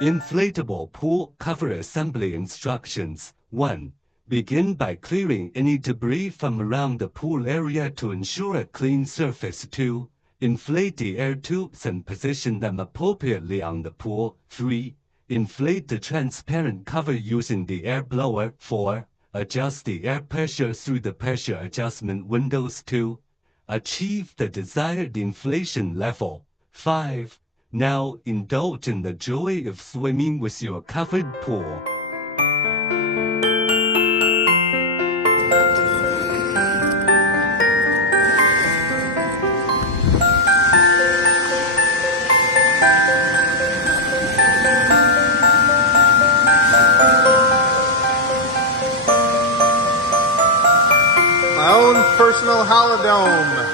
Inflatable pool cover assembly instructions. 1. Begin by clearing any debris from around the pool area to ensure a clean surface. 2. Inflate the air tubes and position them appropriately on the pool. 3. Inflate the transparent cover using the air blower. 4. Adjust the air pressure through the pressure adjustment windows. 2. Achieve the desired inflation level. 5. Now indulge in the joy of swimming with your covered pool. My own personal holodome.